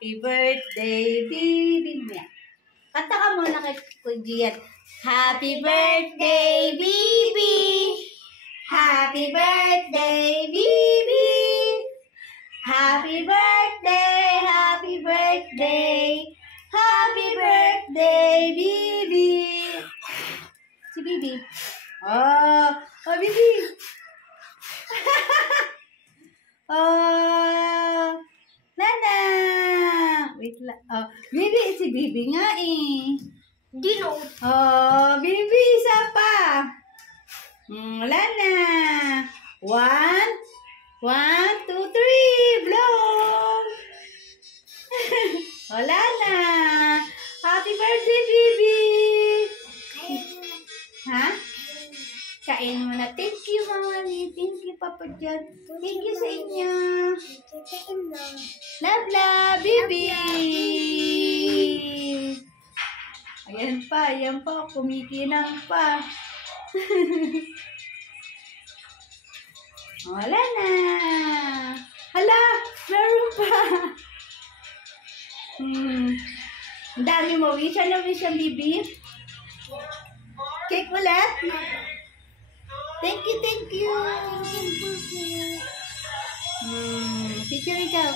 Happy birthday, baby. Kanta ka muna kay Kujian. Happy birthday, baby. Happy birthday, baby. Happy birthday, happy birthday. Happy birthday, baby. Si Bibi. Oh, Bibi. Oh, Nana. Wait lang. Oh, Bibi, si Bibi nga eh. Dino. Oh, Bibi, isa pa. Wala na. 1, 2, 3, blow. Wala na. Happy birthday, Bibi. Ha? Kain mo na. Thank you, Mama Ni. Thank you, Papa John. Thank you sa inyo. Love, love, Bibi. Ayan pa. Kumikinang pa. Wala na. Hala, meron pa. Ang dami mo. Wish ang Bibi. Cake ulit? Thank you. Picture ikaw.